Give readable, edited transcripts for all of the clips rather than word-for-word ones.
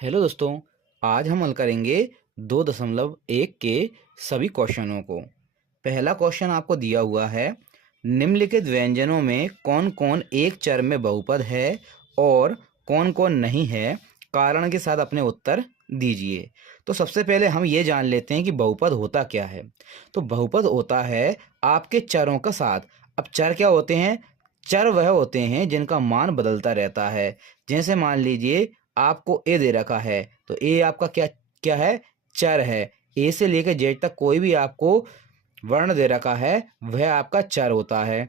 Hello दोस्तों। आज हम हल करेंगे 2.1 के सभी क्वेश्चनों को। पहला क्वेश्चन आपको दिया हुआ है, निम्नलिखित व्यंजनों में कौन कौन एक चर में बहुपद है और कौन कौन नहीं है, कारण के साथ अपने उत्तर दीजिए। तो सबसे पहले हम ये जान लेते हैं कि बहुपद होता क्या है। तो बहुपद होता है आपके चरों का साथ। अब चर क्या होते हैं? चर वह होते हैं जिनका मान बदलता रहता है। जैसे मान लीजिए आपको ए दे रखा है, तो ए आपका क्या क्या है? चर है। ए से लेकर जेड तक कोई भी आपको वर्ण दे रखा है, वह आपका चर होता है,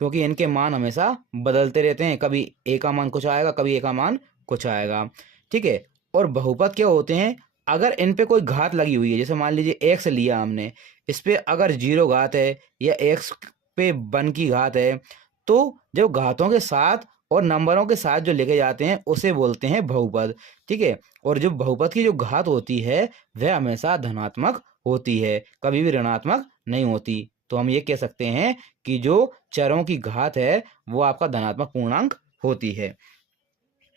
क्योंकि इनके मान हमेशा बदलते रहते हैं। कभी ए का मान कुछ आएगा, कभी ए का मान कुछ आएगा। ठीक है। और बहुपद क्या होते हैं? अगर इन पे कोई घात लगी हुई है, जैसे मान लीजिए एक्स लिया हमने, इस पे अगर 0 घात है या एक्स पे 1 की घात है, तो जो घातों के साथ और नंबरों के साथ जो लेके जाते हैं उसे बोलते हैं बहुपद। ठीक है। और जो बहुपद की जो घात होती है वह हमेशा धनात्मक होती है, कभी भी ऋणात्मक नहीं होती। तो हम ये कह सकते हैं कि जो चरों की घात है वो आपका धनात्मक पूर्णांक होती है।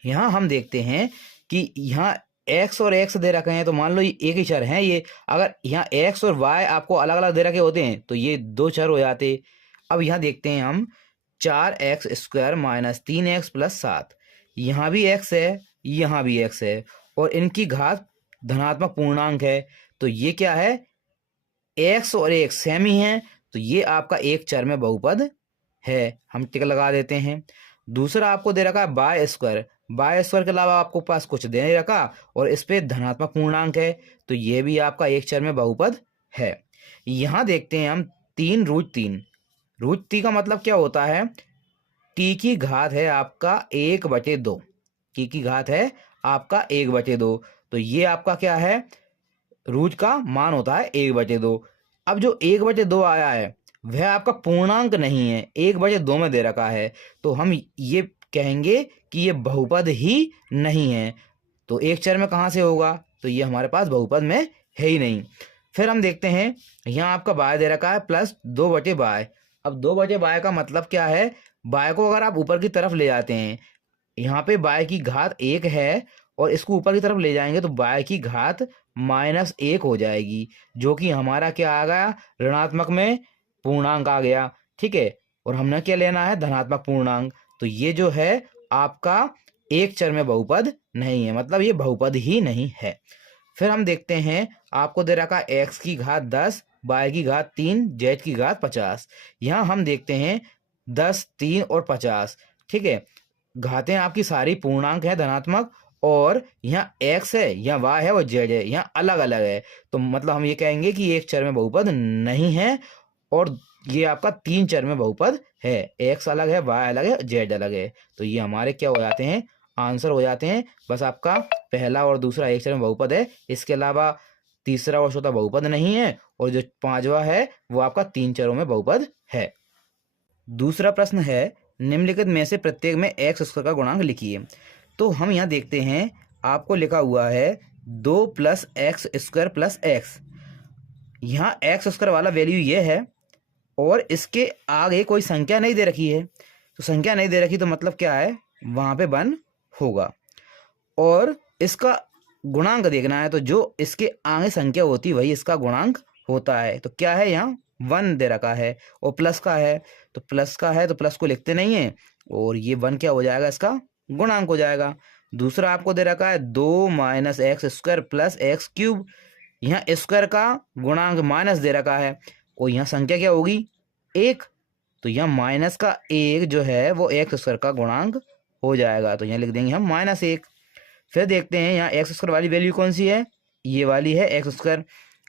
यहाँ हम देखते हैं कि यहाँ एक्स और एक्स दे रखे हैं, तो मान लो ये एक ही चर हैं ये। अगर यहाँ एक्स और वाई आपको अलग अलग दे रखे होते हैं तो ये 2 चर हो जाते। अब यहाँ देखते हैं हम, 4x² - 3x + 7। यहाँ भी x है, यहाँ भी x है, और इनकी घात धनात्मक पूर्णांक है। तो ये क्या है? x और x सेम ही हैं, तो ये आपका एक चर में बहुपद है। हम टिक लगा देते हैं। दूसरा आपको दे रखा है बाय स्क्वायर के अलावा आपको पास कुछ दे नहीं रखा, और इस पे धनात्मक पूर्णांक है, तो ये भी आपका एक चर में बहुपद है। यहाँ देखते हैं हम 3√3। √3 का मतलब क्या होता है? टी की घात है आपका 1/2। टी की घात है आपका 1/2। तो ये आपका क्या है? रूट का मान होता है 1/2। अब जो 1/2 आया है वह आपका पूर्णांक नहीं है, 1/2 में दे रखा है, तो हम ये कहेंगे कि ये बहुपद ही नहीं है। तो एक चर में कहाँ से होगा? तो ये हमारे पास बहुपद में है ही नहीं। फिर हम देखते हैं, यहाँ आपका बाय दे रखा है +2/बाय। अब 2/बाय का मतलब क्या है? बाय को अगर आप ऊपर की तरफ ले जाते हैं, यहाँ पे बाय की घात 1 है, और इसको ऊपर की तरफ ले जाएंगे तो बाय की घात -1 हो जाएगी, जो कि हमारा क्या आ गया? ऋणात्मक में पूर्णांक आ गया। ठीक है। और हमने क्या लेना है? धनात्मक पूर्णांक। तो ये जो है आपका एक चर में बहुपद नहीं है, मतलब ये बहुपद ही नहीं है। फिर हम देखते हैं, आपको दे रखा एक्स की घात 10, बाय की घात 3, जेड की घात 50। यहाँ हम देखते हैं 10, 3 और 50। ठीक है। घातें आपकी सारी पूर्णांक है, धनात्मक, और यहाँ एक्स है, यहाँ वाई है और जेड है, यहाँ अलग अलग है। तो मतलब हम ये कहेंगे कि एक चर में बहुपद नहीं है, और ये आपका 3 चर में बहुपद है। एक्स अलग है, वाई अलग है, जेड अलग है। तो ये हमारे क्या हो जाते हैं? आंसर हो जाते हैं। बस आपका पहला और दूसरा एक चर में बहुपद है, इसके अलावा तीसरा और चौथा बहुपद नहीं है, और जो पांचवा है वो आपका 3 चरों में बहुपद है। दूसरा प्रश्न है, निम्नलिखित में से प्रत्येक में x² का गुणांक लिखिए। तो हम यहाँ देखते हैं, आपको लिखा हुआ है 2 + x² + x। यहाँ x² वाला वैल्यू ये है, और इसके आगे कोई संख्या नहीं दे रखी है। तो संख्या नहीं दे रखी तो मतलब क्या है? वहाँ पे 1 होगा। और इसका गुणांक देखना है, तो जो इसके आगे संख्या होती है वही इसका गुणांक होता है। तो क्या है? यहाँ 1 दे रखा है, और प्लस का है, तो प्लस का है तो प्लस को लिखते नहीं है, और ये 1 क्या हो जाएगा? इसका गुणांक हो जाएगा। दूसरा आपको दे रखा है 2 - x² + x³। यहाँ स्क्वायर का गुणांक माइनस दे रखा है, और यहाँ संख्या क्या होगी? 1। तो यहाँ माइनस का 1 जो है वो x² का गुणांक हो जाएगा, तो यहाँ लिख देंगे हम -1। फिर देखते हैं, यहाँ x² वाली वैल्यू कौन सी है? ये वाली है x²।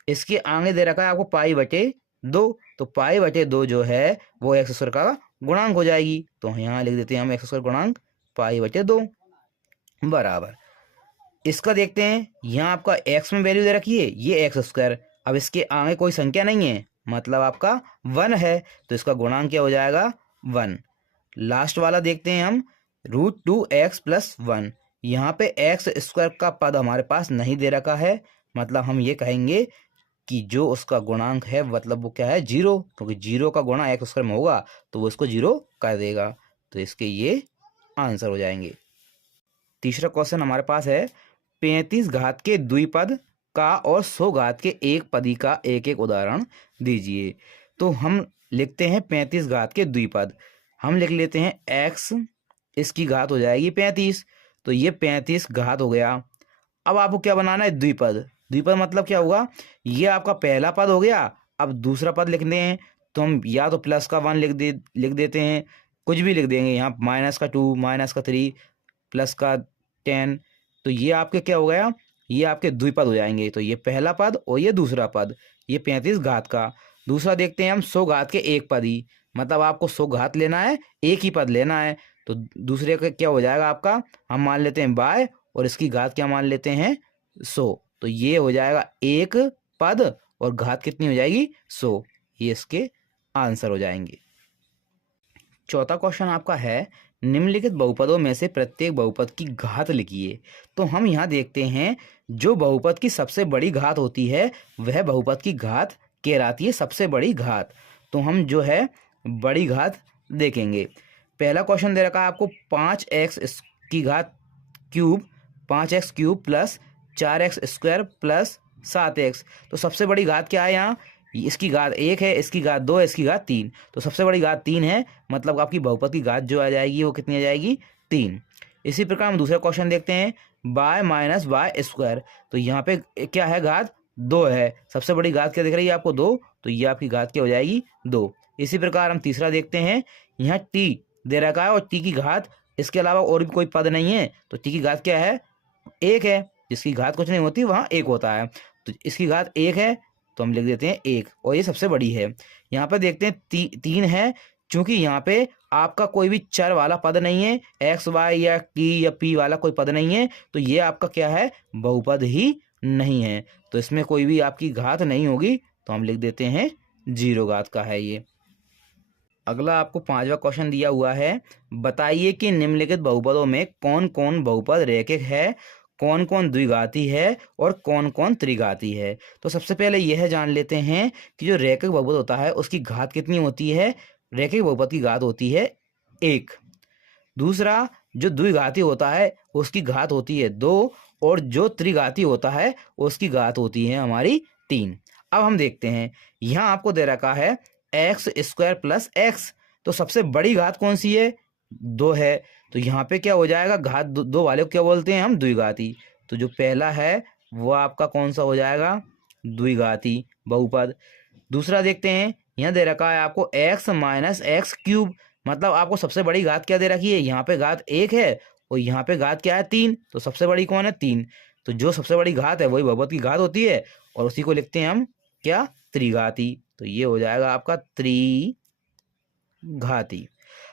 इसके आगे दे रखा है आपको π/2, तो π/2 जो है वो x² का गुणांक हो जाएगी। तो यहाँ लिख देते हैं हम x² गुणांक π/2 बराबर। इसका देखते हैं, यहाँ आपका x में वैल्यू दे रखी है, ये x²। अब इसके आगे कोई संख्या नहीं है, मतलब आपका 1 है, तो इसका गुणांक क्या हो जाएगा? 1। लास्ट वाला देखते हैं हम, √2x + 1। यहाँ पे x² का पद हमारे पास नहीं दे रखा है, मतलब हम ये कहेंगे कि जो उसका गुणांक है मतलब वो क्या है? 0, क्योंकि 0 का गुणा x² में होगा तो वो इसको 0 कर देगा। तो इसके ये आंसर हो जाएंगे। तीसरा क्वेश्चन हमारे पास है, 35 घात के द्विपद का और 100 घात के एक पदी का एक एक उदाहरण दीजिए। तो हम लिखते हैं 35 घात के द्विपद। हम लिख लेते हैं x, इसकी घात हो जाएगी 35, तो ये 35 घात हो गया। अब आपको क्या बनाना है? द्विपद। द्विपद मतलब क्या हुआ? ये आपका पहला पद हो गया। अब दूसरा पद लिखते हैं तो हम या तो प्लस का 1 लिख देते हैं, कुछ भी लिख देंगे यहाँ, माइनस का 2, माइनस का 3, प्लस का 10। तो ये आपके क्या हो गया? ये आपके द्विपद हो जाएंगे। तो ये पहला पद और ये दूसरा पद, ये 35 घात का। दूसरा देखते हैं हम 100 घात के एक पदी, मतलब आपको 100 घात लेना है, एक ही पद लेना है। तो दूसरे का क्या हो जाएगा आपका? हम मान लेते हैं बाय, और इसकी घात क्या मान लेते हैं? 100। तो ये हो जाएगा एक पद और घात कितनी हो जाएगी? 100। ये इसके आंसर हो जाएंगे। चौथा क्वेश्चन आपका है, निम्नलिखित बहुपदों में से प्रत्येक बहुपद की घात लिखिए। तो हम यहाँ देखते हैं, जो बहुपद की सबसे बड़ी घात होती है वह बहुपद की घात कहलाती है सबसे बड़ी घात। तो हम जो है बड़ी घात देखेंगे। पहला क्वेश्चन दे रखा है आपको 5x की घात cube, 5x cube plus 4x square plus 7x। तो सबसे बड़ी घात क्या है यहाँ? इसकी घात 1 है, इसकी घात 2 है, इसकी घात 3। तो सबसे बड़ी घात 3 है, मतलब आपकी बहुपद की घात जो आ जाएगी वो कितनी आ जाएगी? 3। इसी प्रकार हम दूसरा क्वेश्चन देखते हैं, बाय माइनस बाय स्क्वायर। तो यहाँ पे क्या है? घात 2 है। सबसे बड़ी घात क्या दिख रही है आपको? 2। तो ये आपकी घात क्या हो जाएगी? 2। इसी प्रकार हम तीसरा देखते हैं, यहाँ t दे रखा है और t की घात, इसके अलावा और भी कोई पद नहीं है, तो t की घात क्या है? 1 है। जिसकी घात कुछ नहीं होती वहाँ 1 होता है। तो इसकी घात 1 है, तो हम लिख देते हैं 1, और ये सबसे बड़ी है। यहाँ पे देखते हैं 3 है, क्योंकि यहाँ पे आपका कोई भी चर वाला पद नहीं है, एक्स वाई या टी या पी वाला कोई पद नहीं है, तो ये आपका क्या है? बहुपद ही नहीं है। तो इसमें कोई भी आपकी घात नहीं होगी, तो हम लिख देते हैं 0 घात का है ये। अगला आपको 5वां क्वेश्चन दिया हुआ है, बताइए कि निम्नलिखित बहुपदों में कौन कौन बहुपद रैखिक है, कौन कौन द्विघाती है और कौन कौन त्रिघाती है। तो सबसे पहले यह जान लेते हैं कि जो रैखिक बहुपद होता है उसकी घात कितनी होती है? रैखिक बहुपद की घात होती है 1। दूसरा, जो द्विघाती होता है उसकी घात होती है 2, और जो त्रिघाती होता है उसकी घात होती है हमारी 3। अब हम देखते हैं, यहाँ आपको दे रखा है एक्स स्क्वायर प्लस एक्स। तो सबसे बड़ी घात कौन सी है? 2 है। तो यहाँ पे क्या हो जाएगा? घात 2 वाले को क्या बोलते हैं हम? द्विघाती। तो जो पहला है वो आपका कौन सा हो जाएगा? द्विघाती बहुपद। दूसरा देखते हैं, यहाँ दे रखा है आपको x माइनस एक्स क्यूब, मतलब आपको सबसे बड़ी घात क्या दे रखी है? यहाँ पे घात 1 है और यहाँ पे घात क्या है? 3। तो सबसे बड़ी कौन है? 3। तो जो सबसे बड़ी घात है वही बहुपद की घात होती है, और उसी को लिखते हैं हम क्या? त्रिघाती। तो ये हो जाएगा आपका त्रिघाती।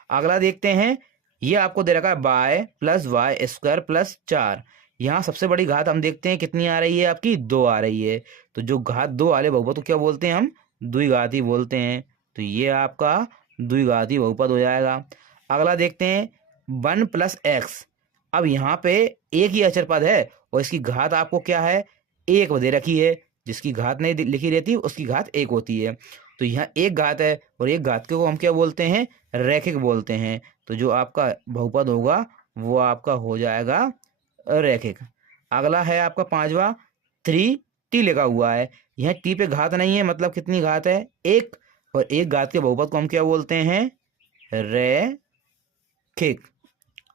अगला देखते हैं, ये आपको दे रखा है by plus Y square plus 4। यहाँ सबसे बड़ी घात हम देखते हैं कितनी आ रही है आपकी? 2 आ रही है। तो जो घात 2 वाले बहुपद को क्या बोलते हैं हम? द्विघाती बोलते हैं। तो ये आपका द्विघाती बहुपद हो जाएगा। अगला देखते हैं 1 प्लस एक्स। अब यहाँ पे एक ही अचर पद है और इसकी घात आपको क्या है? 1 दे रखी है। जिसकी घात नहीं लिखी रहती उसकी घात 1 होती है। तो यहाँ एक घात है और एक घात को हम क्या बोलते हैं? रैखिक बोलते हैं। तो जो आपका बहुपद होगा वो आपका हो जाएगा रैखिक। अगला है आपका 5वां, 3t लिखा हुआ है। यहाँ t पे घात नहीं है, मतलब कितनी घात है? 1। और एक घात के बहुपद को हम क्या बोलते हैं? रैखिक।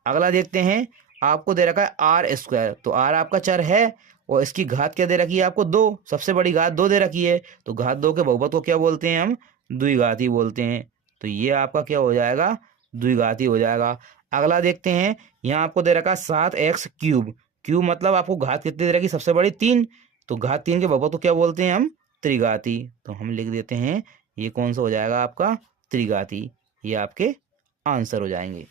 अगला देखते हैं, आपको दे रखा है आर स्क्वायर। तो आर आपका चर है और इसकी घात क्या दे रखी है आपको? 2। सबसे बड़ी घात 2 दे रखी है। तो घात 2 के बहुपद को क्या बोलते हैं हम? द्विघाती बोलते हैं। तो ये आपका क्या हो जाएगा? द्विघाती हो जाएगा। अगला देखते हैं, यहाँ आपको दे रखा है 7x क्यूब। क्यूब मतलब आपको घात कितनी दे रखी? सबसे बड़ी 3। तो घात 3 के बहुपद को क्या बोलते हैं हम? त्रिघाती। तो हम लिख देते हैं ये कौन सा हो जाएगा आपका? त्रिघाती। ये आपके आंसर हो जाएंगे।